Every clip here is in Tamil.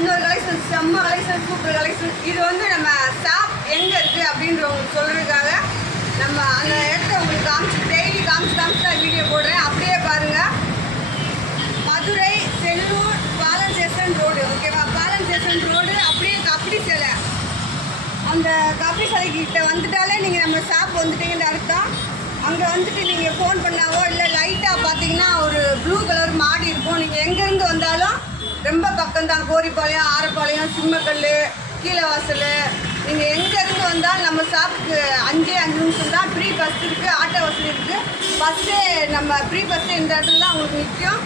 இன்னொரு கலெக்ஷன் செம்ம கலெக்ஷன், சூப்பர் கலெக்ஷன். இது வந்து நம்ம ஷாப் எங்கே இருக்குது அப்படின்றவங்களுக்கு சொல்கிறதுக்காக நம்ம அந்த இடத்த உங்களுக்கு டெய்லி காமிச்சு தான் வீடியோ போடுறேன். அப்படியே பாருங்கள். மதுரை செல்லூர் பாலன் ஸ்டேஷன் ரோடு, ஓகேவா? பாலன் ஸ்டேஷன் ரோடு அப்படியே கபடி சிலை. அந்த கபடி சிலைக்கிட்ட வந்துட்டாலே நீங்கள் நம்ம ஷாப் வந்துட்டீங்கன்னு அர்த்தம். அங்கே வந்துட்டு நீங்கள் ஃபோன் பண்ணாவோ இல்லை லைட்டாக பார்த்தீங்கன்னா ஒரு ப்ளூ கலர் மாடி இருக்கும். நீங்கள் எங்கேருந்து வந்தாலும் ரொம்ப பக்கம்தான். கோரிப்பாளையம், ஆரப்பாளையம், சிம்மக்கல், கீழவாசல், நீங்கள் எங்கேருந்து வந்தாலும் நம்ம ஷாப்புக்கு 5 நிமிஷம் தான். ஃப்ரீ பஸ் இருக்குது, ஆட்டோ வசதி இருக்குது. பஸ்ஸே நம்ம ஃப்ரீ பஸ்ஸே இந்த இடத்துல தான் உங்களுக்கு நிற்கும்.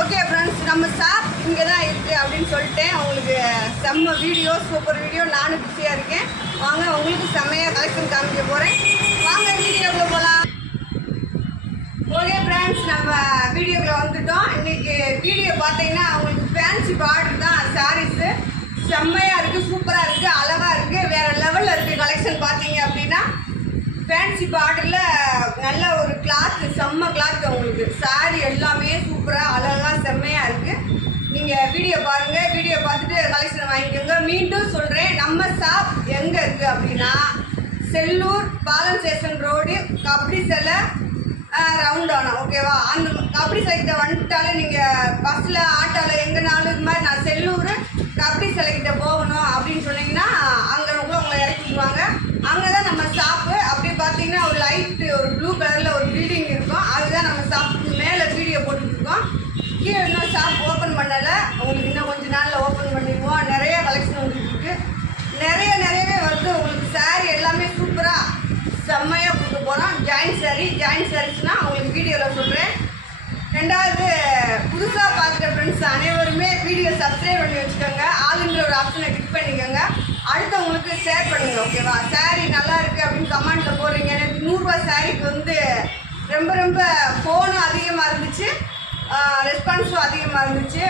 ஓகே ஃப்ரெண்ட்ஸ், நம்ம ஷாப் இங்கே தான் இருக்குது அப்படின்னு சொல்லிட்டேன். உங்களுக்கு செம்ம வீடியோ, சூப்பர் வீடியோ. நானும் பிஸியாக இருக்கேன். வாங்க, உங்களுக்கு செம்மையாக கலெக்ஷன் காமிக்க போகிறேன். வாங்க வீடியோக்குள்ளே போகலாம். ஓகே ஃப்ரெண்ட்ஸ், நம்ம வீடியோக்குள்ளே வந்துட்டோம். இன்றைக்கி வீடியோ பார்த்தீங்கன்னா உங்களுக்கு ஃபேன்சி பார்டர் தான். சாரீஸு செம்மையாக இருக்குது, சூப்பராக இருக்குது, அழகாக இருக்குது, வேறு லெவலில் இருக்குது. கலெக்ஷன் பார்த்தீங்க அப்படின்னா ஃபேன்சி பார்டரில் நல்ல ஒரு கிளாத்து, செம்ம கிளாத்து. உங்களுக்கு சாரி எல்லாமே சூப்பராக அழகாக செம்மையாக இருக்குது. நீங்கள் வீடியோ பாருங்கள். வீடியோ பார்த்துட்டு கலெக்ஷன் வாங்கிக்கோங்க. மீண்டும் சொல்கிறேன், நம்ம ஷாப் எங்கே இருக்குது அப்படின்னா செல்லூர் பாலன் ஸ்டேஷன் ரோடு கபடி சிலை ரவுண்டானா, ஓகேவா? அந்த கபடி சிலைக்கிட்ட வந்துட்டாலே நீங்கள் பஸ்ஸில் ஆட்டோவில் எங்கேனாலும் இது மாதிரி நான் செல்லூர் கபடி சிலைக்கிட்ட போகணும் அப்படின்னு சொன்னீங்கன்னா அங்கே உங்களை இறக்கி விடுவாங்க. அங்கே தான் நம்ம ஷாப்பு. அப்படியே பார்த்தீங்கன்னா ஒரு லைட்டு, ஒரு ப்ளூ கலரில் ஒரு பில்டிங் இருக்கும். அதுதான் நம்ம ஷாப்புக்கு மேலே வீடியோ போட்டுட்ருக்கோம். கீழே இன்னும் ஷாப் ஓப்பன் பண்ணலை. உங்களுக்கு இன்னும் கொஞ்சம் நாளில் ஓப்பன் பண்ணிடுவோம். நிறைய கலெக்ஷன் உங்களுக்கு இருக்குது. நிறையவே வந்து உங்களுக்கு சாரீ எல்லாமே சூப்பராக செம்மையாக கொடுக்க போகிறோம். ஜாயின் சாரீஸ்னால் உங்களுக்கு வீடியோவில் சொல்கிறேன். ரெண்டாவது, புதுசாக பார்க்குற ஃப்ரெண்ட்ஸ் அனைவருமே வீடியோ சப்ஸ்கிரைப் பண்ணி வச்சுக்கோங்க. ஆளுன்ற ஒரு ஆப்ஷனை கிளிக் பண்ணிக்கோங்க. அடுத்தவங்களுக்கு ஷேர் பண்ணுங்கள், ஓகேவா? சாரீ நல்லா இருக்குது அப்படின்னு கமெண்ட்டில் போடுறீங்க. எனக்கு 100 ரூபா சாரீக்கு வந்து ரொம்ப ஃபோனும் அதிகமாக இருந்துச்சு, ரெஸ்பான்ஸும் அதிகமாக இருந்துச்சு.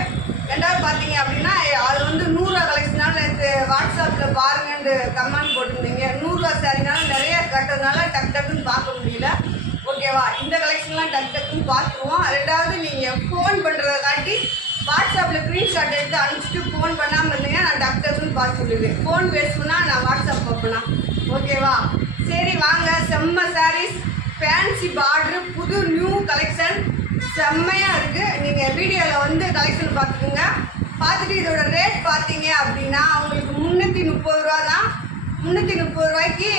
ரெண்டாவது பார்த்தீங்க அப்படின்னா அது வந்து 100 ரூபா கலெக்ஷனால நேற்று வாட்ஸ்அப்பில் பாருங்கன்னு கமெண்ட் போட்டிருந்தீங்க. 100 ரூபா சாரீனாலும் நிறைய கட்டுறதுனால டக்குன்னு பார்க்க முடியல, ஓகேவா? இந்த கலெக்ஷன்லாம் டக்குன்னு பார்த்துருவோம். ரெண்டாவது, நீங்கள் ஃபோன் பண்ணுறத காட்டி வாட்ஸ்அப்பில் ஸ்க்ரீன்ஷாட் எடுத்து அனுப்பிச்சிட்டு ஃபோன் பண்ணாமல் இருந்தீங்க, நான் டக்குன்னு பார்த்து சொல்லுவேன். ஃபோன் பேசுனா நான் வாட்ஸ்அப் பார்ப்பேன், ஓகேவா? சரி வாங்க. செம்ம சாரீஸ், ஃபேன்சி பார்டரு, புது நியூ கலெக்ஷன் செம்மையாக இருக்குது. நீங்கள் வீடியோவில் வந்து கலெக்ஷன் பார்த்துக்குங்க. பார்த்துட்டு இதோட ரேட் பார்த்தீங்க அப்படின்னா உங்களுக்கு 330 ரூபா தான். 330 ரூபாய்க்கு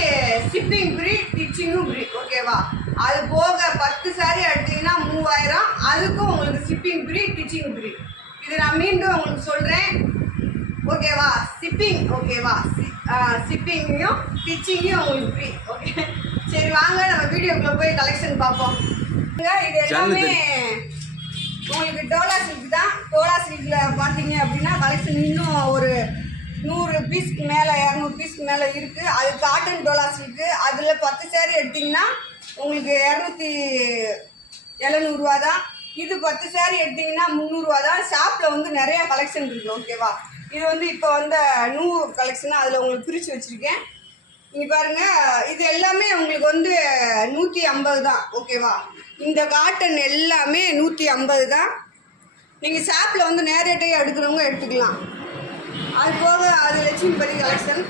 ஷிப்பிங் ஃப்ரீ, ஸ்டிச்சிங்கும் ஃப்ரீ, ஓகேவா? அது போக 10 சாரீ எடுத்தீங்கன்னா 3000. அதுக்கும் உங்களுக்கு ஷிப்பிங் ஃப்ரீ, ஸ்டிச்சிங் ஃப்ரீ. இது நான் மீண்டும் உங்களுக்கு சொல்கிறேன், ஓகேவா? ஷிப்பிங், ஓகேவா? ஷிப்பிங்கையும் ஸ்டிச்சிங்கையும் உங்களுக்கு ஃப்ரீ, ஓகே? சரி வாங்க, நம்ம வீடியோக்குள்ளே போய் கலெக்ஷன் பார்ப்போம். இது எல்லாமே உங்களுக்கு டோலா சில்க் தான். டோலா சில்கில் பார்த்தீங்க அப்படின்னா கலெக்ஷன் இன்னும் ஒரு 100 பீஸ்க்கு மேலே, 200 பீஸ்க்கு மேலே இருக்குது. அது காட்டன் டோலா சில்க்கு. அதில் 10 சாரீ எடுத்திங்கன்னா உங்களுக்கு 270 ரூபா தான். இது 10 சாரீ எடுத்திங்கன்னா 300 ரூபா தான். ஷாப்பில் வந்து நிறையா கலெக்ஷன் இருக்குது, ஓகேவா? இது வந்து இப்போ வந்த நியூ கலெக்ஷனாக அதில் உங்களுக்கு பிரித்து வச்சுருக்கேன். இங்கே பாருங்கள், இது எல்லாமே உங்களுக்கு வந்து 150 தான், ஓகேவா? இந்த காட்டன் எல்லாமே 150 தான். நீங்கள் ஷாப்பில் வந்து நேரடியாக எடுக்கிறவங்க எடுத்துக்கலாம். அது போக அது லட்சுமிபதி கலெக்ஷன்.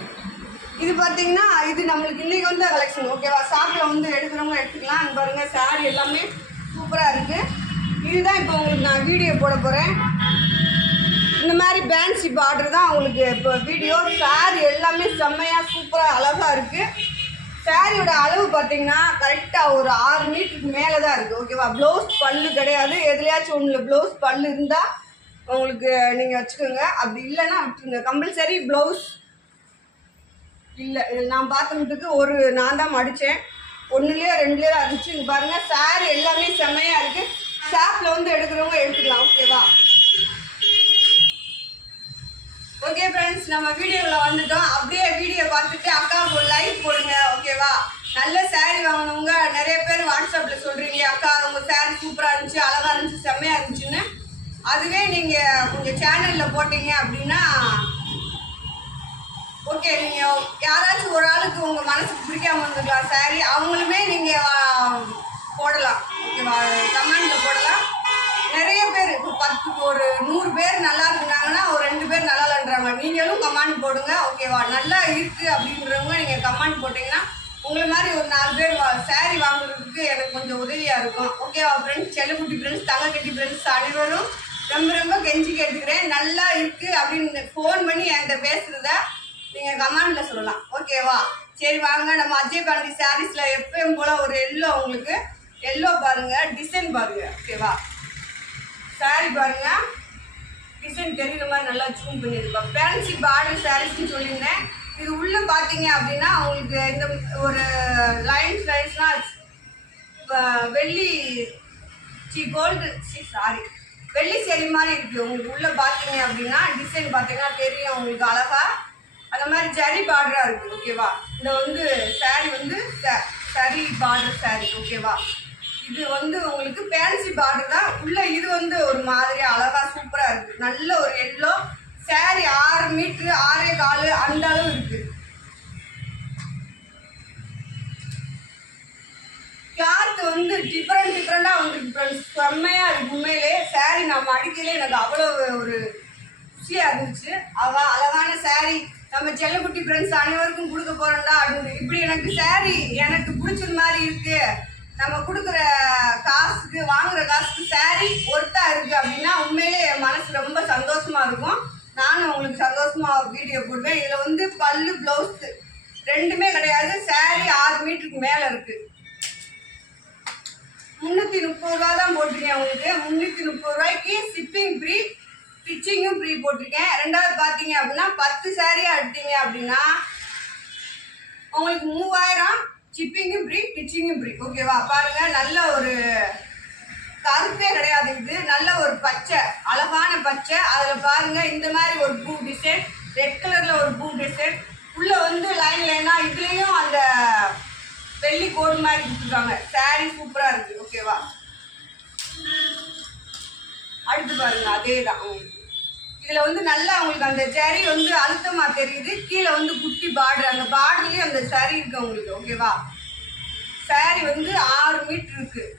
இது பார்த்தீங்கன்னா இது நம்மளுக்கு இன்றைக்கி வந்த கலெக்ஷன், ஓகேவா? ஷாப்பில் வந்து எடுக்கிறவங்க எடுத்துக்கலாம். இங்கே பாருங்கள், சாரீ எல்லாமே சூப்பராக இருக்குது. இதுதான் இப்போ உங்களுக்கு நான் வீடியோ போட போகிறேன். இந்த மாதிரி ஃபேன்சி பார்டர் தான் உங்களுக்கு இப்போ வீடியோ. சாரீ எல்லாமே செம்மையாக சூப்பராக அழகாக இருக்குது. சாரியோட அளவு பார்த்தீங்கன்னா கரெக்டாக ஒரு 6 மீட்டருக்கு மேலே தான் இருக்குது, ஓகேவா? ப்ளவுஸ் பல்லு கிடையாது. எதுலையாச்சும் ஒன்றில் ப்ளவுஸ் பல்லு இருந்தால் உங்களுக்கு நீங்கள் வச்சுக்கோங்க, அப்படி இல்லைன்னா விட்டுருங்க. கம்பல்சரி ப்ளவுஸ் இல்லை. இதில் நான் பார்த்துக்கிட்டுக்கு நான் தான் மடித்தேன். 1லேயோ 2லேயோ இருந்துச்சு. இங்கே பாருங்கள், சாரீ எல்லாமே செம்மையாக இருக்குது. ஷாப்பில் வந்து எடுக்கிறவங்க எடுத்துக்கலாம், ஓகேவா? ஓகே ஃப்ரெண்ட்ஸ், நம்ம வீடியோவில் வந்துட்டோம். அப்படியே வீடியோ பார்த்துட்டு அக்காவுக்கு ஒரு லைக் போடுங்க, ஓகேவா? நல்ல சாரீ வாங்கினவங்க நிறைய பேர் வாட்ஸ்அப்பில் சொல்கிறீங்க, அக்கா உங்கள் சாரீ சூப்பராக இருந்துச்சு, அழகாக இருந்துச்சு, செம்மையாக இருந்துச்சுன்னு. அதுவே நீங்கள் உங்கள் சேனலில் போட்டீங்க அப்படின்னா ஓகே, நீங்கள் யாராச்சும் ஒரு ஆளுக்கு உங்கள் மனசுக்கு பிடிக்காமல் வந்துருக்கலாம் சாரீ, அவங்களுமே நீங்கள் போடலாம், ஓகேவா? கமெண்டில் போடலாம். நிறைய பேர் இப்போ ஒரு 100 பேர் நல்லா இருந்தாங்கன்னா ஒரு 2 பேர் நல்லா இல்லைன்றாங்க. நீங்களும் கமெண்ட் போடுங்க ஓகேவா. நல்லா இருக்குது அப்படின்றவங்க நீங்கள் கமெண்ட் போட்டிங்கன்னா உங்களை மாதிரி ஒரு 4 பேர் சாரீ வாங்குறதுக்கு எனக்கு கொஞ்சம் உதவியாக இருக்கும் ஓகேவா ஃப்ரெண்ட்ஸ். செல்லக்குட்டி ஃப்ரெண்ட்ஸ், தங்கக்கட்டி ஃப்ரெண்ட்ஸ் அனைவரும் ரொம்ப ரொம்ப கெஞ்சி கேட்டுக்கிறேன். நல்லா இருக்குது அப்படின்னு ஃபோன் பண்ணி என்கிட்ட பேசுகிறத நீங்கள் கமெண்டில் சொல்லலாம் ஓகேவா. சரி வாங்க, நம்ம அஜய் பாரதி சாரீஸில் எப்பயும் போல் ஒரு உங்களுக்கு எல்லோ பாருங்கள், டிசைன் பாருங்கள் ஓகேவா. சாரீ பாருங்கள், டிசைன் தெரியுற மாதிரி நல்லா சூம் பண்ணியிருக்கோம். ஃபேன்சி பார்டர் சாரீஸ்ன்னு சொல்லியிருந்தேன். இது உள்ளே பார்த்தீங்க அப்படின்னா உங்களுக்கு இந்த ஒரு லைன்ஸ்னால் வெள்ளி கோல்டு வெள்ளி சரி மாதிரி இருக்குது. உங்களுக்கு உள்ளே பார்த்தீங்க அப்படின்னா டிசைன் பார்த்தீங்கன்னா தெரியும் உங்களுக்கு அழகாக. அந்த மாதிரி ஜரி பார்டராக இருக்குது ஓகேவா. இந்த சாரீ சரி பார்டர் சாரீ ஓகேவா. இது உங்களுக்கு ஃபேன்சி பார்டர் தான். உள்ள இது ஒரு மாதிரி அழகாக சூப்பராக இருக்குது. நல்ல ஒரு எல்லோ சாரீ 6 மீட்ரு 6.25 அந்த அளவு இருக்குது. கிளாத் டிஃப்ரெண்டாக வந்துருக்கு. செம்மையாக இருக்குது உண்மையிலே. சாரீ நம்ம அடிக்கலே எனக்கு அவ்வளோ ஒரு ருசியாக இருந்துச்சு. அழகான சாரீ நம்ம செல்லக்குட்டி ஃப்ரெண்ட்ஸ் அனைவருக்கும் கொடுக்க போகிறோம்டா அப்படின்னு. இப்படி எனக்கு சாரீ எனக்கு பிடிச்சது மாதிரி இருக்குது, நம்ம கொடுக்குற காசுக்கு வாங்குகிற காசுக்கு சாரீ ஒர்த்தாக இருக்குது அப்படின்னா உண்மையிலே என் மனசு ரொம்ப சந்தோஷமாக இருக்கும். நானும் உங்களுக்கு சந்தோஷமாக வீடியோ போடுவேன். இதில் பல்லு ப்ளவுஸு ரெண்டுமே கிடையாது. சாரீ 6 மீட்டருக்கு மேலே இருக்குது. 330 ரூபா தான் போட்டிருக்கேன் உங்களுக்கு. 330 ரூபாய்க்கு ஷிப்பிங் ஃப்ரீ, ஸ்டிச்சிங்கும் ஃப்ரீ போட்டிருக்கேன். ரெண்டாவது பார்த்தீங்க அப்படின்னா 10 சாரியாக எடுத்தீங்க அப்படின்னா உங்களுக்கு 3000 ஷிப்பிங்கும் ஃப்ரீ, ஸ்டிச்சிங்கும் ஃப்ரீ ஓகேவா. பாருங்கள், நல்ல ஒரு கருப்பே கிடையாது. இது நல்ல ஒரு பச்சை, அழகான பச்சை. அதில் பாருங்கள் இந்த மாதிரி ஒரு பூ டிசைன், ரெட் கலரில் ஒரு பூ டிசைன். உள்ளே லைனா இதுலேயும் அந்த வெள்ளி கோடு மாதிரி கொடுத்துருக்காங்க. சாரீ சூப்பராக இருக்குது ஓகேவா. அடுத்து பாருங்க, அதே தான் இதில் நல்லா உங்களுக்கு அந்த ஜரி அழுத்தமாக தெரியுது. கீழே குட்டி பார்டர், அந்த பார்டர்லேயும் அந்த சரி இருக்குது உங்களுக்கு ஓகேவா. சாரீ 6 மீட்டர் இருக்குது.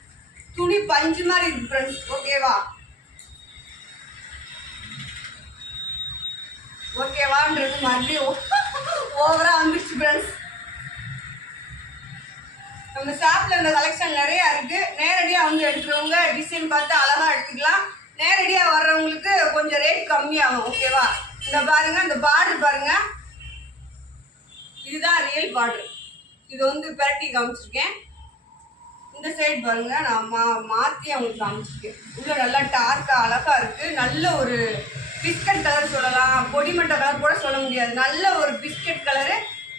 துணி பஞ்சு மாதிரி இருக்கு ஃப்ரெண்ட்ஸ் ஓகேவா. ஓகேவான்றது மறுபடியும் ஓவராக வந்துருச்சு ஃப்ரெண்ட்ஸ். நம்ம ஷாப்பில் இந்த கலெக்ஷன் நிறையா இருக்குது. நேரடியாக எடுக்கிறவங்க டிசைன் பார்த்து அழகாக எடுத்துக்கலாம். நேரடியாக வர்றவங்களுக்கு கொஞ்சம் ரேட் கம்மியாகும் ஓகேவா. இந்த பாருங்கள், இந்த பார்டர் பாருங்கள், இதுதான் ரியல் பார்டர். இது பெரட்டி காமிச்சிருக்கேன். இந்த சைடு பாருங்கள், நான் மாற்றி அவங்களுக்கு காமிச்சிருக்கேன். உள்ளே நல்லா டார்க்காக அழகாக இருக்குது. நல்ல ஒரு பிஸ்கட் கலர் சொல்லலாம், பொடிமட்டை கலர் கூட சொல்ல முடியாது. நல்ல ஒரு பிஸ்கட் கலரு.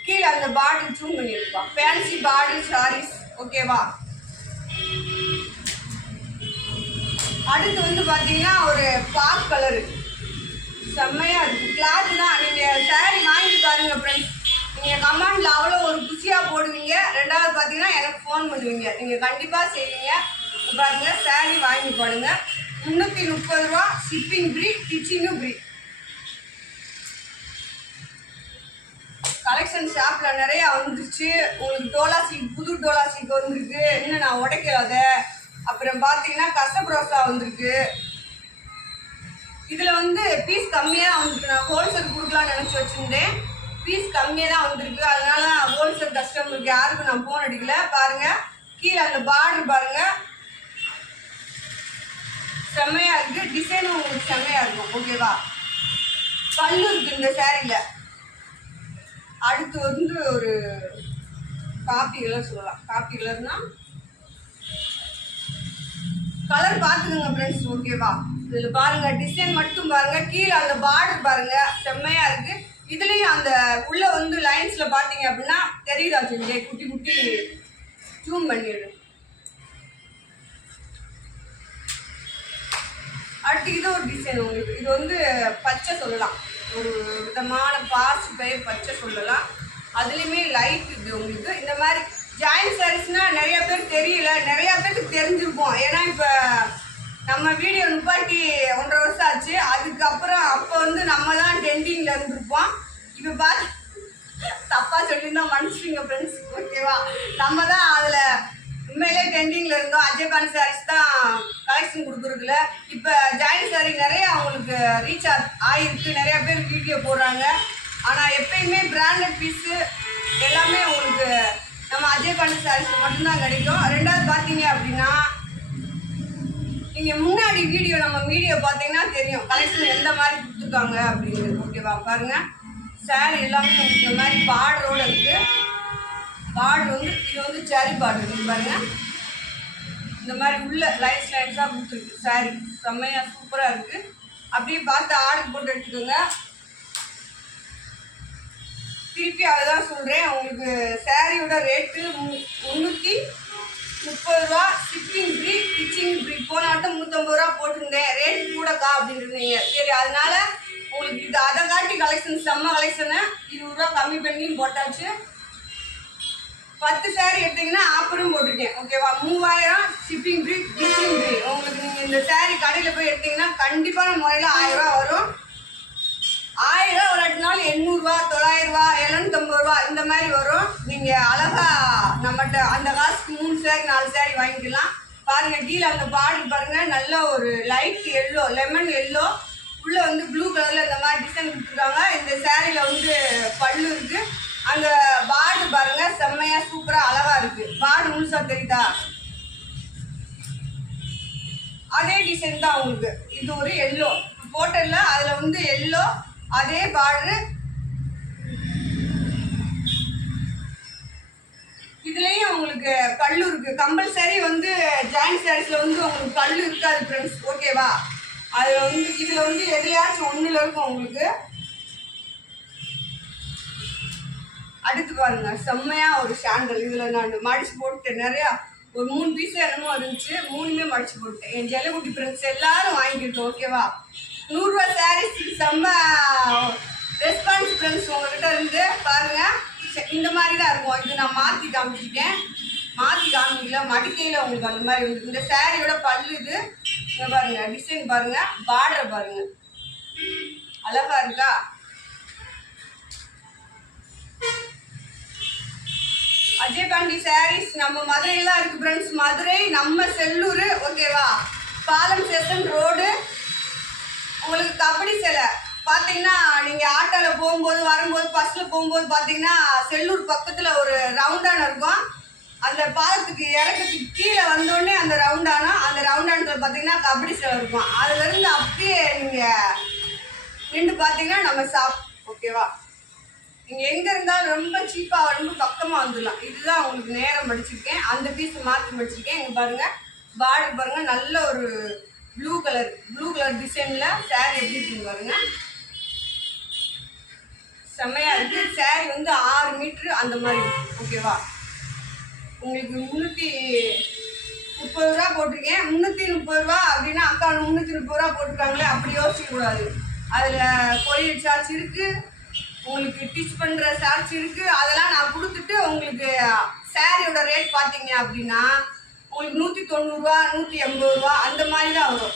கீழே அந்த பார்டர் சூம் பண்ணியிருப்பான். ஃபேன்சி பார்டர் சாரீஸ் ஓகேவா. அடுத்து பார்த்தீங்கன்னா ஒரு பாக் கலரு செம்மையாக இருக்குது. கிளாத்து தான். நீங்கள் சாரீ வாங்கி பாருங்கள் ஃப்ரெண்ட்ஸ். நீங்கள் கமெண்டில் அவ்வளோ ஒரு குஷியாக போடுவீங்க. ரெண்டாவது பார்த்தீங்கன்னா எனக்கு ஃபோன் பண்ணுவீங்க. நீங்கள் கண்டிப்பாக செய்வீங்க. பாருங்கள், சாரீ வாங்கி போடுங்க. 330 ரூபா, ஷிப்பிங் ஃப்ரீ, ஸ்டிச்சிங்கும் ஃப்ரீ. கலெக்ஷன் ஷாப்பில் நிறையா வந்துருச்சு. உங்களுக்கு டோலா சீக், புது டோலா சீக் வந்துருக்கு. இன்னும் நான் உடைக்காத. அப்புறம் பார்த்தீங்கன்னா கசப்ரோசா வந்திருக்கு. இதில் பீஸ் கம்மியாக தான் வந்துருக்கு. நான் ஹோல்சேல் கொடுக்கலான்னு நினச்சி வச்சுருந்தேன். பீஸ் கம்மியாக தான் வந்திருக்கு. அதனால ஹோல்சேல் கஸ்டமருக்கு யாருக்கும் நான் ஃபோன் அடிக்கல. பாருங்கள், கீழே அந்த பார்டர் பாருங்கள், செம்மையாக இருக்குது. டிசைனும் உங்களுக்கு செம்மையாக இருக்கும் ஓகேவா. பல்லு இருக்குது இந்த சாரியில். அடுத்து ஒரு காப்பி கலர் சொல்லலாம். காப்பி கலர்னா கலர் பார்த்துக்கோங்க ஃப்ரெண்ட்ஸ் ஓகேவா. இதில் பாருங்கள், டிசைன் மட்டும் பாருங்கள். கீழே அந்த பார்டர் பாருங்கள், செம்மையாக இருக்குது. இதுலேயும் அந்த உள்ளே லைன்ஸில் பார்த்தீங்க அப்படின்னா தெரியுதா செஞ்சே, குட்டி குட்டி ஜூம் பண்ணிடு. அடுத்து இது ஒரு டிசைன் உங்களுக்கு. இது பச்சை சொல்லலாம், ஒரு விதமான பாசி பயிர் பச்சை சொல்லலாம். அதுலேயுமே லைட் இது உங்களுக்கு. இந்த மாதிரி ஜாயின் சாரீஸ்னால் நிறையா பேர் தெரியல, நிறையா பேருக்கு தெரிஞ்சிருப்போம். ஏன்னா இப்போ நம்ம வீடியோ நிப்பாட்டி 1.5 வருஷம் ஆச்சு. அதுக்கப்புறம் அப்போ நம்ம தான் ட்ரெண்டிங்கில் இருந்திருப்போம். இப்போ பார்த்து தப்பாக சொல்லியிருந்தோம் மன்னிச்சிங்க ஃப்ரெண்ட்ஸ் ஓகேவா. நம்ம தான் அதில் உண்மையிலே ட்ரெண்டிங்கில் இருந்தோம். அஜய் பாரதி சாரீஸ் தான் கலெக்ஷன் கொடுக்குறதுல. இப்போ இப்போ ஜாயின் சாரி நிறைய அவங்களுக்கு ரீச் ஆகிருக்கு, நிறையா பேர் வீடியோ போடுறாங்க. ஆனால் எப்பயுமே பிராண்டட் பீஸு எல்லாமே உங்களுக்கு நம்ம அஜய் பாண்டி சாரீஸில் மட்டும்தான் கிடைக்கும். ரெண்டாவது பார்த்தீங்க அப்படின்னா நீங்கள் முன்னாடி நம்ம வீடியோ பார்த்தீங்கன்னா தெரியும் கலெக்ஷன் எந்த மாதிரி கொடுத்துருக்காங்க அப்படிங்கிறது. ஓகேவா, பாருங்கள் சாரி எல்லாமே உங்களுக்கு இந்த மாதிரி பார்டரோடு இருக்குது. பார்டர் வந்து இது வந்து சேரி பார்டர் இருக்குது பாருங்கள். இந்த மாதிரி உள்ள லைன்ஸாக கொடுத்துருக்கு. சாரி செம்மையாக சூப்பராக இருக்குது. அப்படியே பார்த்து ஆர்டர் போட்டு எடுத்துக்கோங்க. திருப்பி அதுதான் சொல்கிறேன், உங்களுக்கு சாரியோட ரேட்டு 330 ரூபா. Shipping free, stitching free. போன ஆட்டம் 150 ரூபா போட்டிருந்தேன், ரேட் கூடக்கா அப்படின்றீங்க. சரி, அதனால உங்களுக்கு இது அதை காட்டி கலெக்ஷன் செம்ம கலெக்ஷனு 20 ரூபா கம்மி பண்ணியும் போட்டாச்சு. 10 சாரி எடுத்தீங்கன்னா ஆஃபரும் போட்டிருக்கேன். ஓகேவா, 3000 ஷிப்பிங் ஃப்ரீ, ஸ்டிச்சிங் ஃப்ரீ. உங்களுக்கு நீங்கள் இந்த சாரி கடையில் போய் எடுத்தீங்கன்னா கண்டிப்பான முறையில் 1000 ரூபா வரும். 1000 ரூபா ஒரு 8 நாள் 800 ரூபா, 900 ரூபா, 750 ரூபா இந்த மாதிரி வரும். நீங்கள் அழகாக நம்மகிட்ட அந்த காசுக்கு 3 சாரி 4 சாரி வாங்கிக்கலாம். பாருங்கள் கீழே அந்த பார்டர் பாருங்கள், நல்ல ஒரு லைட் எல்லோ, லெமன் எல்லோ, உள்ளே வந்து ப்ளூ கலரில் இந்த மாதிரி டிசைன் கொடுத்துருக்காங்க. இந்த சாரியில் வந்து பல்லு இருக்குது. அந்த பார்டர் பாருங்கள் செம்மையாக சூப்பராக அழகாக இருக்குது. பார்டர் முழுசாக தெரியுதா? அதே டிசைன் தான் உங்களுக்கு. இது ஒரு எல்லோ போட்டல, அதில் வந்து எல்லோ அதே பார்டரு. இதுலேயும் உங்களுக்கு பல்லு இருக்குது. கம்பல்சரி வந்து ஜாயின்ட் சாரீஸில் வந்து உங்களுக்கு பல்லு இருக்காது ஃப்ரெண்ட்ஸ். ஓகேவா, அதில் வந்து இதில் வந்து எதுலையாச்சும் ஒன்றில் இருக்கும் உங்களுக்கு. அடுத்து பாருங்க செம்மையாக ஒரு சாண்டல். இதில் நான் மடிச்சு போட்டு நிறையா ஒரு 3 பீஸ் என்னமோ இருந்துச்சு, 3மே மடிச்சு போட்டேன். என் ஜெல்லகுட்டி ஃப்ரெண்ட்ஸ் எல்லாரும் வாங்கிக்கிட்டோம். ஓகேவா, 100 ரூபா சாரீஸ்க்கு செம்ம ரெஸ்பான்ஸ் ஃப்ரெண்ட்ஸ் உங்ககிட்ட இருந்து. பாருங்கள் இந்த மாதிரி தான் இருக்கும். இது நான் மாற்றி காமிச்சிருக்கேன், மாற்றி காமிக்கல மடிக்கையில் உங்களுக்கு அந்த மாதிரி வந்து. இந்த சாரியோட பல்லு இது. இங்கே பாருங்கள் டிசைன் பாருங்கள், பார்டர் பாருங்கள் அழகா இருக்கா. அஜய் பாண்டி சாரீஸ் நம்ம மதுரையெல்லாம் இருக்குது ஃப்ரெண்ட்ஸ். மதுரை நம்ம செல்லூர். ஓகேவா, பாலம் ஸ்டேஷன் ரோடு. உங்களுக்கு கபடி சிலை பார்த்தீங்கன்னா நீங்கள் ஆட்டோவில் போகும்போது வரும்போது பஸ்ஸில் போகும்போது பார்த்தீங்கன்னா செல்லூர் பக்கத்தில் ஒரு ரவுண்டான இருக்கும். அந்த பாலத்துக்கு இறக்கத்துக்கு கீழே வந்தோடனே அந்த ரவுண்டானத்தில் பார்த்தீங்கன்னா கபடி சிலை இருக்கும். அதுலேருந்து அப்படியே நீங்கள் நின்று பார்த்தீங்கன்னா நம்ம ஷாப். ஓகேவா, நீங்கள் எங்கே இருந்தாலும் ரொம்ப சீப்பாக ரொம்ப பக்கமாக வந்துடலாம். இதுதான் உங்களுக்கு நேரம் மடிச்சிருக்கேன். அந்த பீஸ் மாற்றி மடிச்சிருக்கேன். இங்கே பாருங்கள் பார்டர் பாருங்கள், நல்ல ஒரு ப்ளூ கலர் டிசைனில் சாரி எப்படி இருக்குன்னு பாருங்கள், செம்மையாக இருக்குது. சாரி வந்து 6 மீட்ரு அந்த மாதிரி. ஓகேவா, உங்களுக்கு 330 ரூபா போட்டிருக்கேன். 330 ரூபா அப்படின்னா அக்கா 330 ரூபா போட்டிருக்காங்களே அப்படி யோசிக்கக்கூடாது. அதில் கொரியர் சார்ஜ் இருக்குது, உங்களுக்கு டிச் பண்ணுற சார்ஜ் இருக்குது. அதெல்லாம் நான் கொடுத்துட்டு உங்களுக்கு சாரியோட ரேட் பார்த்தீங்க அப்படின்னா உங்களுக்கு 190 ரூபா 180 ரூபா அந்த மாதிரி தான் வரும்.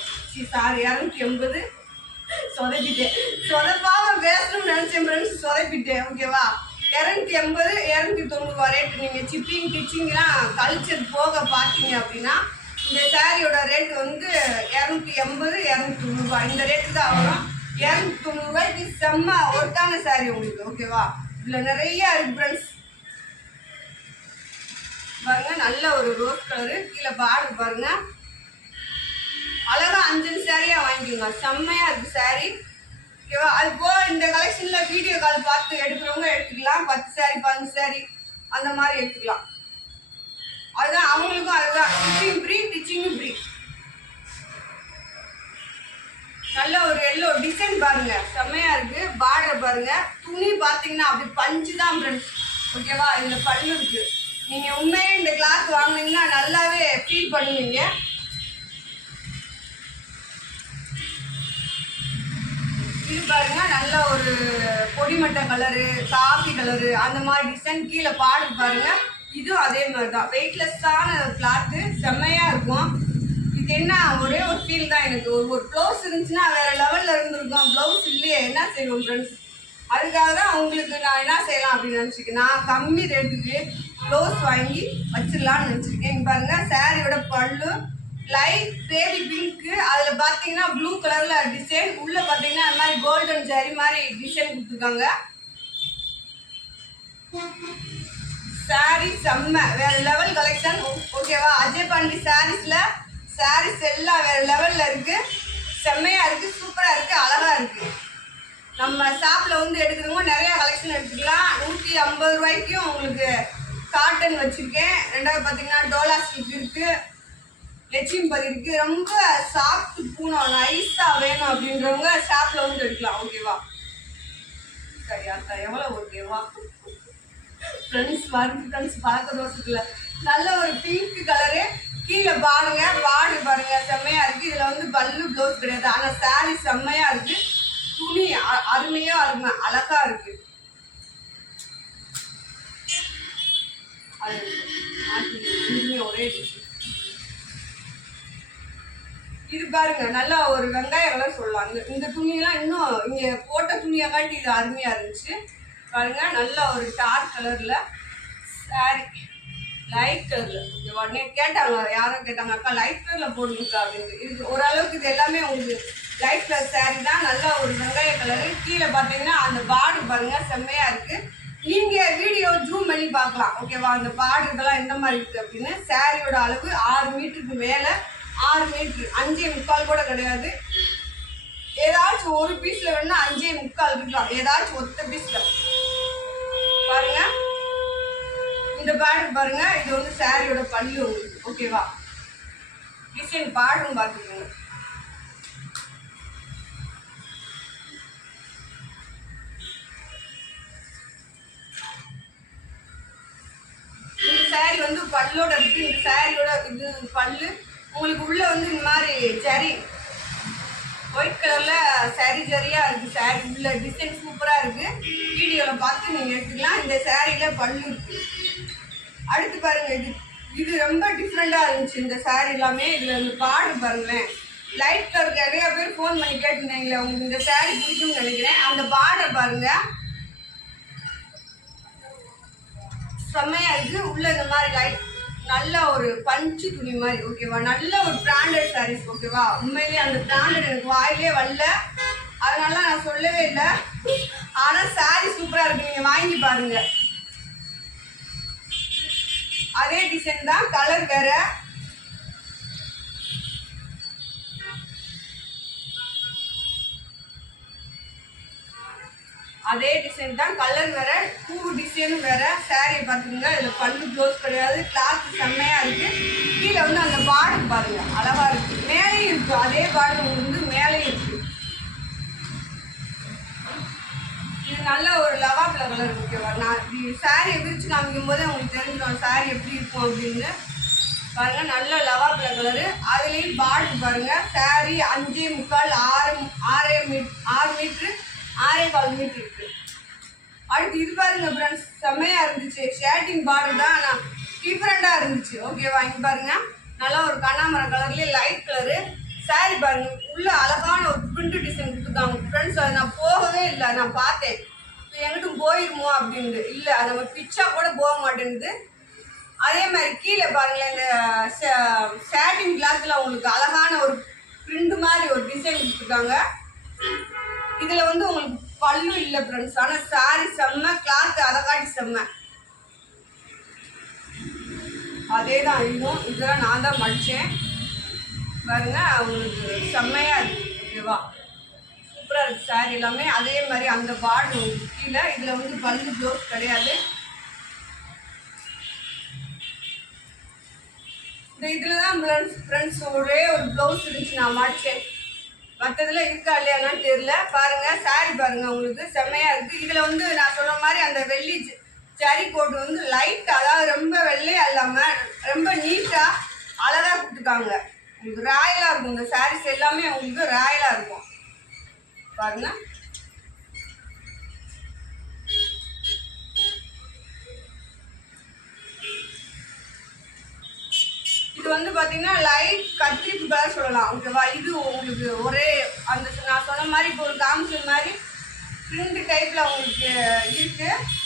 சாரி 280 சொதப்பிட்டேன். சொதப்பாக பேசணும்னு நினச்சேன் ஃப்ரெண்ட்ஸ், சொதப்பிட்டேன். ஓகேவா, 280 290 ரூபா ரேட்டு. நீங்கள் சிப்பிங் டிச்சிங்லாம் கல்ச்சர் போக பார்த்தீங்க அப்படின்னா இந்த சாரியோட ரேட்டு வந்து 280 290 ரூபா இந்த ரேட்டு தான் வரும். 290 ரூபாய்க்கு செம்ம ஒர்க்கான சாரி உங்களுக்கு. ஓகேவா, இதில் நிறைய இருக்கு ஃப்ரெண்ட்ஸ். பாருங்க நல்ல ஒரு ரோஸ் கலரு, கீழே பார்டர் பாருங்க அழகா 5 சாரியாக வாங்கிக்கோங்க. செம்மையாக இருக்குது சாரி. ஓகேவா, அது போக இந்த கலெக்ஷனில் வீடியோ கால் பார்த்து எடுக்கிறவங்க எடுத்துக்கலாம். 10 சாரி 15 சாரி அந்த மாதிரி எடுத்துக்கலாம். அதுதான் அவங்களுக்கும் அதுதான் ஸ்டிச்சிங் ஃப்ரீ, ஸ்டிச்சிங்கும் ஃப்ரீ. நல்ல ஒரு எல்லோ டிசைன் பாருங்க செம்மையாக இருக்குது. பார்டர் பாருங்க, துணி பார்த்தீங்கன்னா அப்படி பஞ்சு தான் ஃப்ரெண்ட்ஸ். ஓகேவா, இதில் பல்லு இருக்குது. நீங்கள் உண்மையே இந்த கிளாத் வாங்கினீங்கன்னா நல்லாவே ஃபீல் பண்ணுவீங்க. இது பாருங்க நல்ல ஒரு பொடிமட்டை கலரு, காஃபி கலரு அந்த மாதிரி டிசைன். கீழே பார்டர் பாருங்க, இதுவும் அதே மாதிரி தான் வெயிட்லெஸ்ஸான கிளாத்து, செம்மையாக இருக்கும். இது என்ன ஒரே ஒரு ஃபீல் தான் எனக்கு. ஒரு ப்ளவுஸ் இருந்துச்சுன்னா வேறு லெவலில் இருந்திருக்கும். ப்ளவுஸ் இல்லையே என்ன செய்வோம் ஃப்ரெண்ட்ஸ். அதுக்காக தான் உங்களுக்கு நான் என்ன செய்யலாம் அப்படின்னு நினச்சிருக்கேன். நான் கம்மி ரேட்டுக்கு ப்ளவுஸ் வாங்கி வச்சிடலான்னு நினச்சிருக்கேன். இங்கே பாருங்கள் சாரியோட பல்லு லைட் பேபி பிங்க்கு, அதில் பார்த்தீங்கன்னா ப்ளூ கலரில் டிசைன், உள்ளே பார்த்தீங்கன்னா அந்த மாதிரி கோல்டன் ஜரி மாதிரி டிசைன் கொடுத்துருக்காங்க. சாரி செம்ம வேற லெவல் கலெக்ஷன். ஓகேவா, அஜய் பாண்டி சாரீஸில் சாரீஸ் எல்லாம் வேற லெவலில் இருக்குது, செம்மையாக இருக்குது, சூப்பராக இருக்குது, அழகாக இருக்குது. நம்ம ஷாப்பில் வந்து எடுக்கிறவங்க நிறையா கலெக்ஷன் எடுத்துக்கலாம். 150 ரூபாய்க்கும் உங்களுக்கு காட்டன் வச்சுருக்கேன். ரெண்டாவது பார்த்தீங்கன்னா டோலா சில்க் இருக்குது, லட்சுமிபதி இருக்குது. ரொம்ப சாஃப்ட் பூனம் நைஸாக வேணும் அப்படின்றவங்க ஷாப்பில் வந்து எடுக்கலாம். ஓகேவா, சரியா எவ்வளோ ஓகேவா ஃப்ரெண்ட்ஸ் வருது. ஃப்ரெண்ட்ஸ் பார்க்க தோசத்தில் நல்ல ஒரு பிங்க் கலரு, கீழே பாருங்க பார்டர் பாருங்க செம்மையாக இருக்குது. இதில் வந்து பல்லு ப்ளவுஸ் கிடையாது, ஆனால் சாரீ செம்மையாக இருக்குது, துணி அருமையாக அருமை அழகாக இருக்குது. அது ஒரே இது பாருங்க, நல்லா ஒரு வெங்காய கலர் சொல்லலாம். இந்த துணியெல்லாம் இன்னும் இங்கே போட்ட துணியை காட்டி இது அருமையாக இருந்துச்சு. பாருங்க, நல்லா ஒரு டார்க் கலரில் சாரி, லைட் கலரில். உடனே கேட்டாங்க, யாரும் கேட்டாங்க, அக்கா லைட் கலரில் போடுங்கக்கா அப்படின்னு. இது ஓரளவுக்கு இது எல்லாமே உங்களுக்கு லைட் கலர் சாரி தான். நல்லா ஒரு வெங்காய கலரு, கீழே பார்த்தீங்கன்னா அந்த பார்டர் பாருங்கள் செம்மையாக இருக்குது. நீங்கள் வீடியோ ஜூம் பண்ணி பார்க்கலாம். ஓகேவா, அந்த பார்டர்கள்லாம் எந்த மாதிரி இருக்குது அப்படின்னு. சாரியோட அளவு 6 மீட்டருக்கு மேலே, 6 மீட்ரு, 5.25 கூட கிடையாது. ஏதாச்சும் ஒரு பீஸில் வேணும்னா 5.25 இருக்கலாம், ஏதாச்சும் ஒத்த பீஸில். பாருங்க, இந்த பார்டர் பாருங்க, இது வந்து சாரியோட பல்லு உங்களுக்கு. ஓகேவா, டிசைன் பார்டரும் பார்த்துக்கோங்க. இந்த சாரி வந்து பல்லோட இருக்கு. இந்த சாரியோட இது பல்லு உங்களுக்கு உள்ள வந்து இந்த மாதிரி ஜரி ஒயிட் கலரில் சாரி ஜரியாக இருக்குது. சாரி உள்ள டிசைன் சூப்பராக இருக்குது, வீடியோவில் பார்த்து நீங்கள் எடுத்துக்கலாம். இந்த சாரியில் பல்லு இருக்குது. அடுத்து பாருங்கள், இது ரொம்ப டிஃப்ரெண்ட்டாக இருந்துச்சு இந்த சாரி எல்லாமே. இதில் இந்த பார்டர் பாருங்களேன், லைட் கலருக்கு நிறையா பேர் ஃபோன் பண்ணி கேட்டுருந்தீங்களே உங்களுக்கு இந்த சாரி பிடிக்கும்னு நினைக்கிறேன். அந்த பார்டர் பாருங்கள் செம்மையாக இருக்குது. உள்ளே இந்த மாதிரி லைட் நல்ல ஒரு பஞ்சு துணி மாதிரி. ஓகேவா, நல்ல ஒரு பிராண்டட் சாரீஸ். ஓகேவா, உண்மையிலேயே அந்த பிராண்டட் எனக்கு வாயிலே வரல, அதனால நான் சொல்லவே இல்லை. ஆனால் சாரீ சூப்பராக இருக்குது, நீங்கள் வாங்கி பாருங்க. அதே டிசைன் தான், கலர் வேற. அதே டிசைன் தான், கலர் வேற, பூ டிசைனும் வேற. சாரியை பார்த்துக்கோங்க, இதில் பல்லு ப்ளவுஸ் கிடையாது, கிளாத் செம்மையாக இருக்குது. கீழே வந்து அந்த பார்டர் பாருங்க அழகாக இருக்குது, மேலேயும் இருக்குது. அதே பார்டர் உங்களுக்கு வந்து மேலேயும் இருக்குது. இது நல்ல ஒரு லவாப்ல கலர். ஓகேவா, நான் சாரியை விரிச்சு காமிக்கும் போதே உங்களுக்கு தெரிஞ்சிடும் சாரி எப்படி இருக்கும் அப்படின்னு. பாருங்க, நல்ல லவாப்ல கலரு, அதுலேயும் பார்டர் பாருங்க. சாரி 5.25 6 மீட்ரு 6.25 மீட்ரு இருக்கு. அடுத்து இது பாருங்க ஃப்ரெண்ட்ஸ், செம்மையாக இருந்துச்சு. ஷேட்டிங் பார்டர் தான், ஆனால் டிஃப்ரெண்ட்டாக இருந்துச்சு. ஓகேவா, இங்கே பாருங்க, நல்லா ஒரு கண்ணாமரம் கலர்லேயே லைட் கலரு சாரி பாருங்க. உள்ள அழகான ஒரு பிரிண்ட் டிசைன் கொடுத்துருக்காங்க ஃப்ரெண்ட்ஸ். அதை நான் போகவே இல்லை, நான் பார்த்தேன் எங்கிட்டும் போயிருமோ அப்படின்ட்டு. இல்லை, அது நம்ம பிச்சா கூட போக மாட்டேங்குது. அதே மாதிரி கீழே பாருங்களேன், இந்த சாட்டின் கிளாத்தில் உங்களுக்கு அழகான ஒரு பிரிண்ட் மாதிரி ஒரு டிசைன் கொடுத்துருக்காங்க. இதில் வந்து உங்களுக்கு பல்லு இல்லை ஃப்ரெண்ட்ஸ், ஆனால் சாரி செம்ம, கிளாத் அழகாட்டி செம்ம. அதே தான் இதுவும், இதெல்லாம் நான் தான் மடித்தேன் பாருங்க, அவங்களுக்கு செம்மையாக இருக்குது. ஓகேவா, சூப்பராக இருக்குது சாரி எல்லாமே. அதே மாதிரி அந்த பார்டர் உங்களுக்கு கீழே, இதில் வந்து பல்லு ப்ளவுஸ் கிடையாது. இந்த இதில் தான் ஃப்ரெண்ட்ஸ் ஒரே ஒரு ப்ளவுஸ் இருந்துச்சு, நான் மடித்தேன். மற்றதில் இருக்கா இல்லையான்னு தெரியல. பாருங்கள் சாரி பாருங்கள், உங்களுக்கு செம்மையாக இருக்குது. இதில் வந்து நான் சொல்கிற மாதிரி அந்த வெள்ளி ஜரி கோட் வந்து லைட், அதாவது ரொம்ப வெள்ளையாக இல்லாமல் ரொம்ப நீட்டாக அழகாக கொடுத்துருக்காங்க. உங்களுக்கு ராயலாக இருக்கும். இந்த சாரீஸ் எல்லாமே உங்களுக்கு ராயலாக இருக்கும் பாருங்க. இது வந்து பார்த்தீங்கன்னா லைட் கத்திரிப்பு கலர் சொல்லலாம். ஓகேவா, இது உங்களுக்கு ஒரே அந்த நான் சொன்ன மாதிரி இப்போ ஒரு காமிச்ச மாதிரி பிரிண்ட் டைப்பில் உங்களுக்கு இருக்குது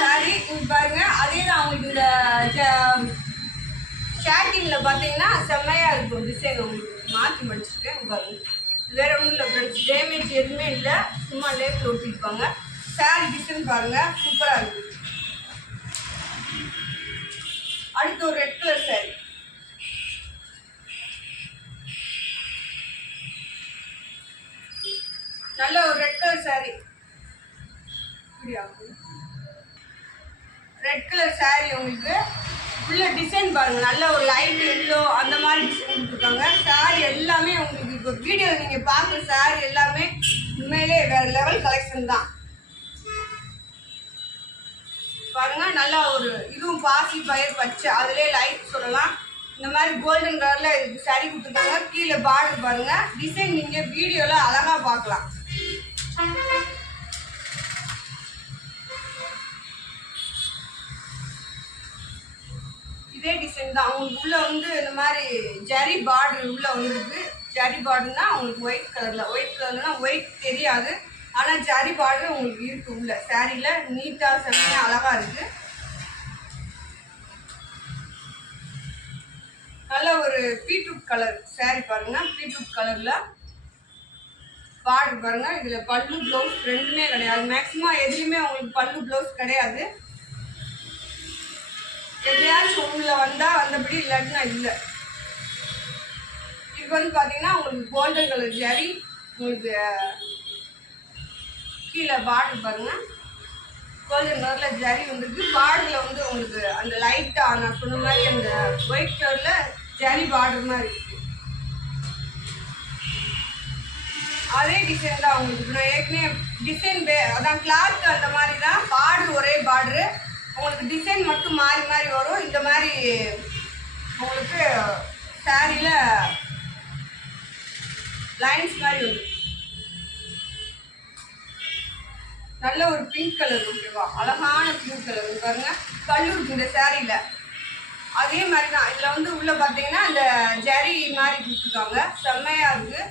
சாரி. இது பாருங்க, அதே தான் உங்களுக்கு இந்த ஸ்டார்டிங்கில் பார்த்தீங்கன்னா செம்மையாக இருக்கும் டிசைன். உங்களுக்கு மாற்றி மடிச்சிருக்கேன் பாருங்க. வேறு ஒன்றும் இல்லை ஃப்ரெண்ட்ஸ், டேமேஜ் எதுவுமே இல்லை, சும்மா லேப்பில் ஒட்டிருப்பாங்க. சாரி டிசைன் பாருங்கள், சூப்பராக இருக்குது. அடுத்து ஒரு ரெட் கலர் சாரி. நல்ல ஒரு red colour sorry. Red colour sorry உங்களுக்கு உள்ள டிசைன் பாருங்க, நல்ல ஒரு லைட் எல்லோ அந்த மாதிரி டிசைன் கொடுத்துருக்காங்க. சாரி எல்லாமே உங்களுக்கு இப்போ வீடியோ நீங்கள் பார்க்குற சாரி எல்லாமே உண்மையிலே வேற லெவல் கலெக்ஷன் தான் பாருங்க. நல்லா ஒரு இதுவும் பாசி பயிர் பச்சை, அதுலேயே லைட் சொல்லலாம். இந்த மாதிரி கோல்டன் கலர்ல இதுக்கு சாரி கொடுத்துருக்காங்க. கீழே பார்டர் பாருங்க, டிசைன் நீங்க வீடியோல அழகா பார்க்கலாம். இதே டிசைன் தான் உங்களுக்கு உள்ள வந்து இந்த மாதிரி ஜரி பார்டர் உள்ள வந்துருக்கு. ஜரி பார்டர்னா உங்களுக்கு ஒயிட் கலர்னா ஒயிட் தெரியாது, ஆனா ஜரி பார்டர் உங்களுக்கு இருக்கு உள்ள சாரியில. நீட்டா செம்மையா அழகா இருக்கு. நல்ல ஒரு பீட்ரூட் கலர் சாரி பாருங்க. பீட்ரூட் கலர்ல பார்டர் பாருங்க. இதுல பல்லு ப்ளவுஸ் ரெண்டுமே கிடையாது. மேக்சிமம் எதுலையுமே உங்களுக்கு பல்லு ப்ளவுஸ் கிடையாது. எதையாச்சும் உள்ள வந்தா வந்தபடி, இல்லாட்டினா இல்லை. இது வந்து பாத்தீங்கன்னா உங்களுக்கு கோல்டன் கலர் ஜரி. உங்களுக்கு கீழே பார்டர் பாருங்க, கோல்டன் கலர்ல ஜரி வந்துருக்கு. பார்டர்ல வந்து உங்களுக்கு அந்த லைட்டா நான் சொன்ன மாதிரி அந்த ஒயிட் கலர்ல ஜரி பார்டர் மாதிரி இருக்கு. அதே டிசைன் தான் உங்களுக்கு. நான் ஏற்கனவே டிசைன் அதான் கிளாத் அந்த மாதிரி தான். பார்டர் ஒரே பார்டரு, உங்களுக்கு டிசைன் மட்டும் மாறி மாறி வரும். இந்த மாதிரி உங்களுக்கு சாரியில லைன்ஸ் மாதிரி வரும். நல்ல ஒரு பிங்க் கலர் ஓகேவா, அழகான பிங்க் கலர் பாருங்க. கல்லு இருக்கு இந்த சாரியில. அதே மாதிரி தான் இதுல வந்து உள்ள பாத்தீங்கன்னா இந்த ஜரி மாதிரி கொடுத்துருக்காங்க, செம்மையா இருக்கு.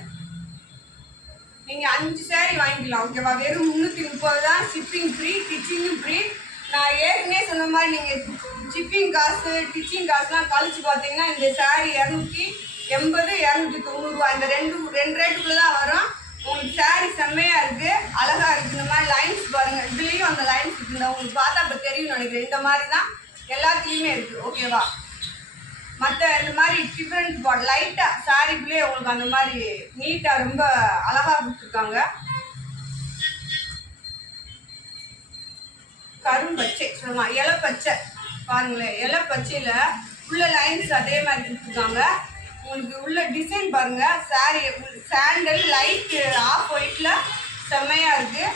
நீங்க 5 சாரி வாங்கிக்கலாம் ஓகேவா. வெறும் 330 தான். ஷிப்பிங் ஃப்ரீ, டிச்சிங்கும் ஃப்ரீ. நான் ஏற்கனவே சொன்ன மாதிரி நீங்க ஷிப்பிங் காசு டிச்சிங் காசுலாம் கழிச்சு பார்த்தீங்கன்னா இந்த சாரி 280 290 ரூபா, இந்த ரெண்டு ரேட்டுக்குள்ள தான் வரும். உங்களுக்கு சாரி செம்மையா இருக்கு, அழகா இருக்கு. இந்த மாதிரி லைன்ஸ் பாருங்க, இதுலயும் அந்த லைன்ஸ் இருக்கு. உங்களுக்கு பார்த்தா இப்போ தெரியும் நினைக்கிறேன். இந்த மாதிரி தான் எல்லாத்துலேயுமே இருக்கு ஓகேவா. மற்ற இந்த மாதிரி டிஃப்ரெண்ட் லைட்டா சாரிக்குள்ளே உங்களுக்கு அந்த மாதிரி நீட்டா ரொம்ப அழகா கொடுத்துருக்காங்க. கரும்பச்சை சொல்லலாம், இலைப்பச்சை பாருங்களேன். இலைப்பச்சையில உள்ள லைன்ஸ் அதே மாதிரி கொடுத்துருக்காங்க. உங்களுக்கு உள்ள டிசைன் பாருங்க. சாரி சாண்டல் லைட் ஆஃப் ஒயிட்ல செம்மையா இருக்கு.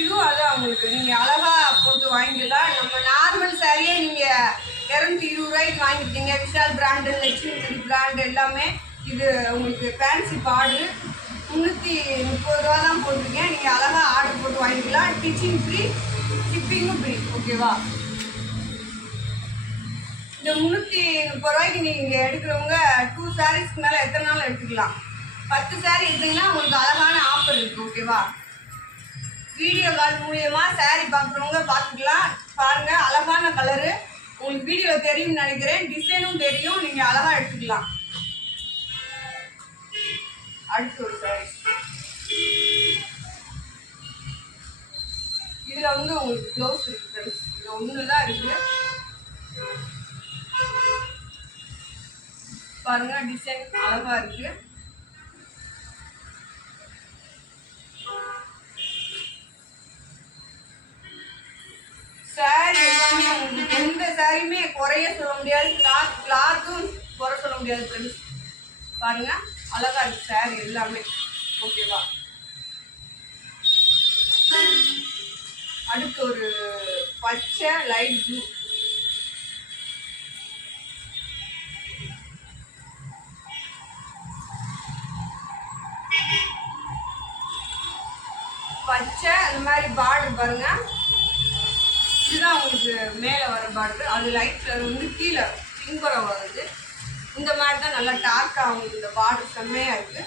இதுவும் அதான் உங்களுக்கு நீங்க அழகா போட்டு வாங்கிக்கலாம். நம்ம நார்மல் சாரியே நீங்க 220 ரூபாய்க்கு வாங்கிட்டீங்க. விஷால் பிராண்டு, லட்சுமி பிராண்டு எல்லாமே. இது உங்களுக்கு ஃபேன்சி பார்டர் 330 ரூபா தான் போட்டிருக்கேன். நீங்கள் அழகாக ஆர்டர் போட்டு வாங்கிக்கலாம். டிச்சிங் ஃப்ரீ, ஷிப்பிங்கும் ஃப்ரீ ஓகேவா. இந்த 330 ரூபாய்க்கு நீங்கள் எடுக்கிறவங்க 2 சாரீஸ்க்கு மேலே எத்தனை நாள் எடுத்துக்கலாம். 10 சாரீ எடுத்தீங்கன்னா உங்களுக்கு அழகான ஆஃபர் இருக்குது ஓகேவா. வீடியோ கால் மூலியமாக சாரீ பார்க்குறவங்க பார்த்துக்கலாம். பாருங்கள், அழகான கலரு உங்களுக்கு வீடியோவில் தெரியும்னு நினைக்கிறேன். டிசைனும் தெரியும், நீங்கள் அழகாக எடுத்துக்கலாம். அடுத்து ஒரு சாரி. இதுல வந்து உங்களுக்கு ப்ளவுஸ் இருக்கு. இது ஒண்ணுதான் இருக்கு பாருங்க. டிசைன் அழகா இருக்கு. சாரி எல்லாமே உங்களுக்கு எந்த சாரியுமே குறைய சொல்ல முடியாது. கிளாத்தும் குறை சொல்ல முடியாது ஃப்ரெண்ட்ஸ். பாருங்க, அழகா இருக்கு சாரி எல்லாமே ஓகேவா. அடுத்து ஒரு பச்சை லைட் ப்ளூ. பச்சை அந்த மாதிரி பார்டர் பாருங்க. இதுதான் உங்களுக்கு மேலே வர பார்டர். அது லைட் கலர் வந்து கீழே பின்புறம் வருது. இந்த மாதிரி தான் நல்லா டார்க்காக உங்களுக்கு இந்த பார்டர் செம்மையாக இருக்குது.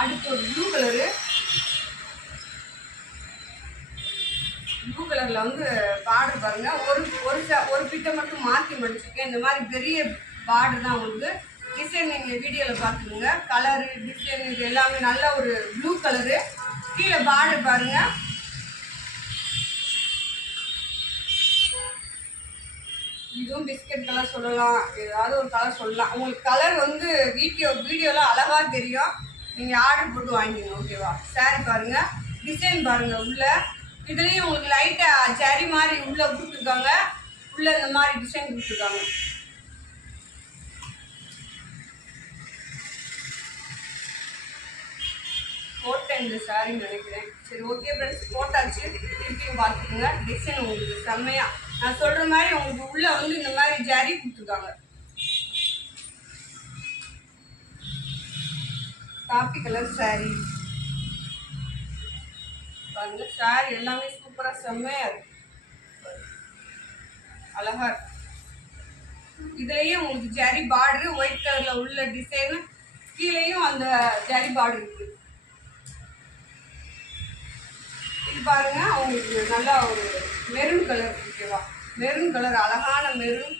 அடுத்து ஒரு ப்ளூ கலரு. கலரில் வந்து பார்டர் பாருங்கள். ஒரு பிட்டை மட்டும் மாற்றி மடிச்சிருக்கேன். இந்த மாதிரி பெரிய பார்டர் தான் உங்களுக்கு. டிசைன் நீங்கள் வீடியோவில் பார்த்துக்கோங்க. கலரு டிசைன் இது எல்லாமே நல்ல ஒரு ப்ளூ கலரு. கீழே பார்டர் பாருங்கள். இதுவும் பிஸ்கட் கலர் சொல்லலாம், ஏதாவது ஒரு கலர் சொல்லலாம். உங்களுக்கு கலர் வந்து வீடியோவில் அழகாக தெரியும். நீங்கள் ஆர்டர் போட்டு வாங்கிக்கோங்க. ஓகேவா? சாரி பாருங்கள், டிசைன் பாருங்கள். உள்ள இதுலேயும் உங்களுக்கு லைட்டாக ஜரி மாதிரி உள்ளே கொடுத்துருக்காங்க. உள்ளே இந்த மாதிரி டிசைன் கொடுத்துருக்காங்க. போட்டேன் இந்த சாரின்னு நினைக்கிறேன். சரி, ஓகே ஃப்ரெண்ட்ஸ், போட்டாச்சு. திருப்பியும் பார்த்துக்குங்க. டிசைன் உங்களுக்கு செம்மையாக நான் சொல்கிற மாதிரி உங்களுக்கு உள்ளே வந்து இந்த மாதிரி ஜரி கொடுத்துருக்காங்க. காப்பி கலர் சாரி பாருங்க. சாரி எல்லாமே சூப்பராக செம்மையாக இருக்கு, அழகா இருக்கு. இதுலேயும் உங்களுக்கு ஜரி பார்டரு ஒயிட் கலரில் உள்ள டிசைனு, கீழேயும் அந்த ஜரி பார்டர் இருக்கு. இது பாருங்க, உங்களுக்கு நல்லா ஒரு மெரூன் கலர். ஓகேவா? மெரூன் கலர், அழகான மெரூன்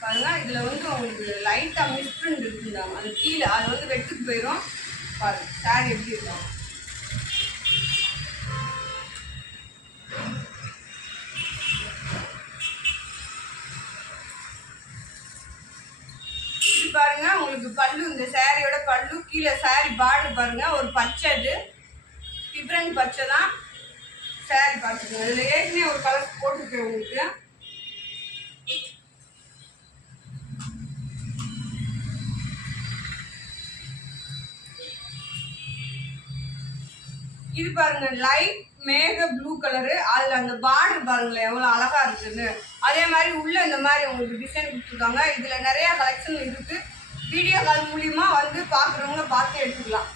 பாருங்க. இதில் வந்து உங்களுக்கு லைட்டாக மிஸ்பிரிண்ட் இருக்குந்தாங்க. அது கீழே அது வந்து வெட்டுக்கு போயிடும். பாருங்க சாரி எப்படி இருக்கும். இது பாருங்க, உங்களுக்கு பல்லு, இந்த சாரியோட பல்லு. கீழே சாரி பார்டர் பாருங்க, ஒரு பச்சை. இது டிஃப்ரெண்ட் பச்சை தான். சாரி பார்த்துக்கோங்க. இதில் ஏற்கனவே ஒரு கலர் போட்டுருக்கேன் உங்களுக்கு. இது பாருங்க, லைட் மேக ப்ளூ கலரு. அதில் அந்த பார்டர் பாருங்களேன் எவ்வளோ அழகா இருக்குன்னு. அதே மாதிரி உள்ள இந்த மாதிரி உங்களுக்கு டிசைன் கொடுத்துருக்காங்க. இதில் நிறையா கலெக்ஷன் இருக்குது. வீடியோ கால் மூலியமா வந்து பார்க்குறவங்க பார்த்து எடுத்துக்கலாம்.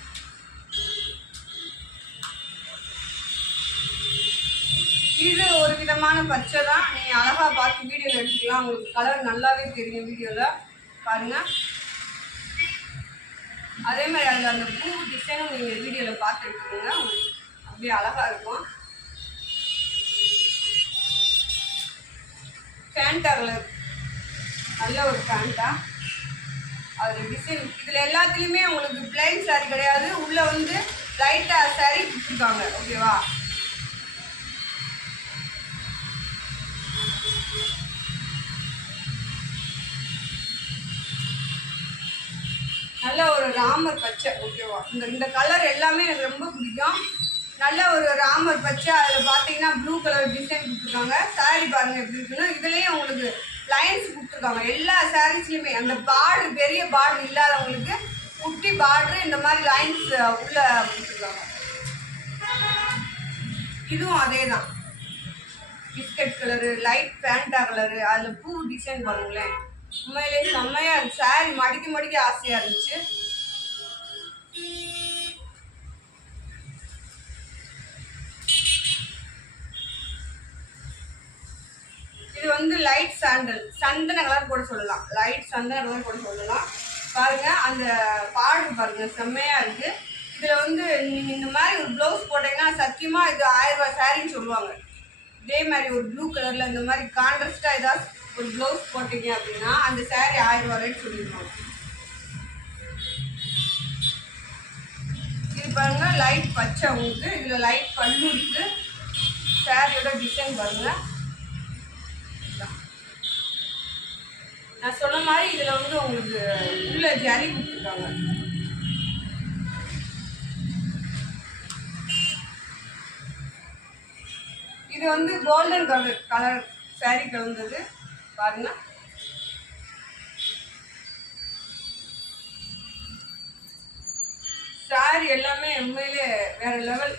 இது ஒரு விதமான பச்சை தான். நீங்கள் அழகாக பார்த்து வீடியோவில் எடுத்துக்கலாம். உங்களுக்கு கலர் நல்லாவே தெரியும் வீடியோவில் பாருங்கள். அதே மாதிரி அதில் அந்த பூ டிசைனும் நீங்கள் வீடியோவில் பார்த்து எடுத்துக்கோங்க. அப்படியே அழகாக இருக்கும். ஃபேண்டா கலர், நல்ல ஒரு ஃபேண்டா. அதில் டிசைன் இதில் எல்லாத்துலேயுமே உங்களுக்கு பிளைன் சாரி கிடையாது. உள்ளே வந்து லைட்டாக சாரி கொடுத்துருக்காங்க. ஓகேவா? நல்ல ஒரு ராமர் பச்சை. ஓகேவா? இந்த கலர் எல்லாமே எனக்கு ரொம்ப பிடிக்கும். நல்ல ஒரு ராமர் பச்சை. அதில் பார்த்தீங்கன்னா ப்ளூ கலர் டிசைன் கொடுத்துருக்காங்க. சாரி பாருங்கள் எப்படி இருக்குன்னு. இதுலேயும் உங்களுக்கு லைன்ஸ் கொடுத்துருக்காங்க. எல்லா சாரீஸ்லையுமே அந்த பார்டர், பெரிய பார்டர் இல்லாதவங்களுக்கு குட்டி பார்டர் இந்த மாதிரி லைன்ஸ் உள்ள கொடுத்துருக்காங்க. இதுவும் அதே தான், biscuit colour, light Fanta colour. அதில் பூ டிசைன் பாருங்களேன், உண்மையிலே செம்மையாக இருந்துச்சு. சாரி மடிக்க ஆசையாக இருந்துச்சு. இது வந்து லைட் சந்தன கலர் கூட சொல்லலாம். லைட் சந்தன கலர் கூட சொல்லலாம். பாருங்க, அந்த பார்டர் பாருங்க செம்மையாக இருக்குது. இதில் வந்து நீங்கள் இந்த மாதிரி ஒரு ப்ளவுஸ் போட்டீங்கன்னா சத்தியமாக இது 1000 ரூபாய் சாரின்னு சொல்லுவாங்க. இதே மாதிரி ஒரு ப்ளூ கலரில் இந்த மாதிரி கான்ட்ராஸ்டாக ஏதாவது ஒரு ப்ளவுஸ் போட்டீங்க அப்படின்னா அந்த சாரி 1000 ரூபாய்ன்னு சொல்லிடுவாங்க. இது பாருங்க, லைட் பச்சை உங்களுக்கு. இதில் லைட் பல்லு இருக்குது. சாரியோட டிசைன் பாருங்க. நான் சொன்ன மாதிரி இதில் வந்து உங்களுக்கு உள்ள ஜரி கொடுத்துருக்காங்க. இது வந்து கோல்டன் கலர் சாரி கலந்தது பாருங்க. சாரி எல்லாமே உண்மையிலே வேற லெவல்.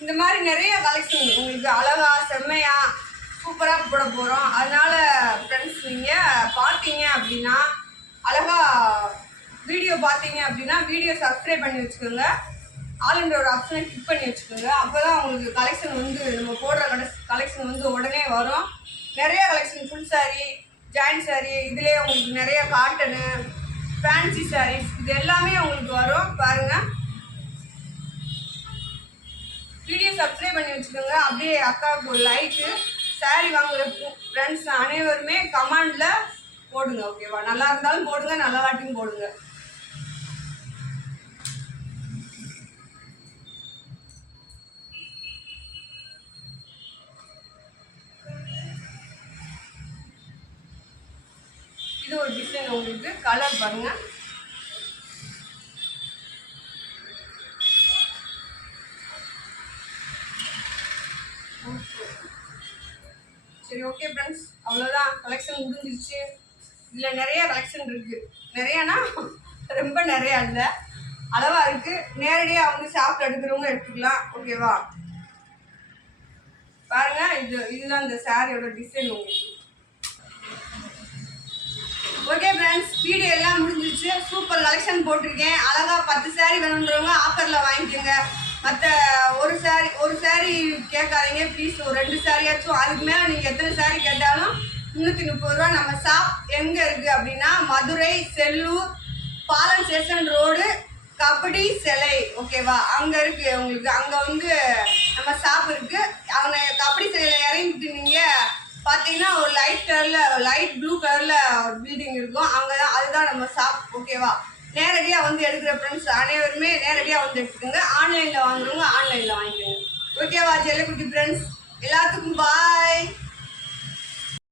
இந்த மாதிரி நிறைய கலெக்ஷன் உங்களுக்கு அழகா செம்மையா சூப்பராக போட போகிறோம். அதனால ஃப்ரெண்ட்ஸ், நீங்கள் பார்த்தீங்க அப்படின்னா அழகா வீடியோ பார்த்தீங்க அப்படின்னா வீடியோ சப்ஸ்கிரைப் பண்ணி வச்சுக்கோங்க. ஆல்ன்ற ஒரு ஆப்ஷனை கிளிக் பண்ணி வச்சுக்கோங்க. அப்போ தான் உங்களுக்கு கலெக்ஷன் வந்து நம்ம போடுற கலெக்ஷன் வந்து உடனே வரும். நிறைய collection, full sari, joint sari, இதிலே உங்களுக்கு நிறைய காட்டனு, ஃபேன்சி சாரீஸ், இது எல்லாமே உங்களுக்கு வரும். பாருங்கள், சப்ஸ்கிரைப் பண்ணி வச்சுக்கோங்க. அப்படியே அக்காவுக்கு ஒரு லைக்கு. சாரி வாங்குற ஃப்ரெண்ட்ஸ் அனைவருமே கமெண்டில் போடுங்க. ஓகேவா? நல்லா இருந்தாலும் போடுங்க, நல்ல வாட்டியும் போடுங்க. இது ஒரு டிசைன் உங்களுக்கு கலர் பாருங்க. சரி ஓகே ஃப்ரெண்ட்ஸ், அவ்வளோதான். கலெக்ஷன் முடிஞ்சிருச்சு. இதில் நிறைய கலெக்ஷன் இருக்குது. நிறையானா ரொம்ப நிறையா இல்லை, அளவாக இருக்குது. நேரடியாக வந்து ஷாப்பில் எடுக்கிறவங்க எடுத்துக்கலாம். ஓகேவா? பாருங்கள், இதுதான் இந்த சாரியோட டிசைன் உங்களுக்கு. ஓகே ஃப்ரெண்ட்ஸ், வீடியோ எல்லாம் முடிஞ்சிருச்சு. சூப்பர் கலெக்ஷன் போட்டிருக்கேன். அழகாக 10 சாரி வேணுன்றவங்க ஆஃபரில் வாங்கிக்கோங்க. மற்ற ஒரு சாரி கேட்காதீங்க ப்ளீஸ். ஒரு 2 சாரியாச்சும். அதுக்கு மேலே நீங்கள் எத்தனை சாரி கேட்டாலும் 330 ரூபா. நம்ம ஷாப் எங்கே இருக்குது அப்படின்னா மதுரை செல்லூர் பாலன் ஸ்டேஷன் ரோடு கபடி சிலை. ஓகேவா? அங்கே இருக்குது உங்களுக்கு. அங்கே வந்து நம்ம ஷாப் இருக்குது. அவங்க கபடி சிலையில் இறங்கிட்டு நீங்கள் பார்த்தீங்கன்னா ஒரு லைட் ப்ளூ கலரில் ஒரு பில்டிங் இருக்கும். அங்கே தான், அதுதான் நம்ம ஷாப். ஓகேவா? நேரடியாக வந்து எடுக்கிற ஃப்ரெண்ட்ஸ் அனைவருமே நேரடியாக வந்து எடுத்துக்கோங்க. ஆன்லைனில் வாங்குறவங்க ஆன்லைனில் வாங்கிக்கோங்க. ஓகேவா? ஜெல்லக்குட்டி ஃப்ரெண்ட்ஸ் எல்லாத்துக்கும் பாய்.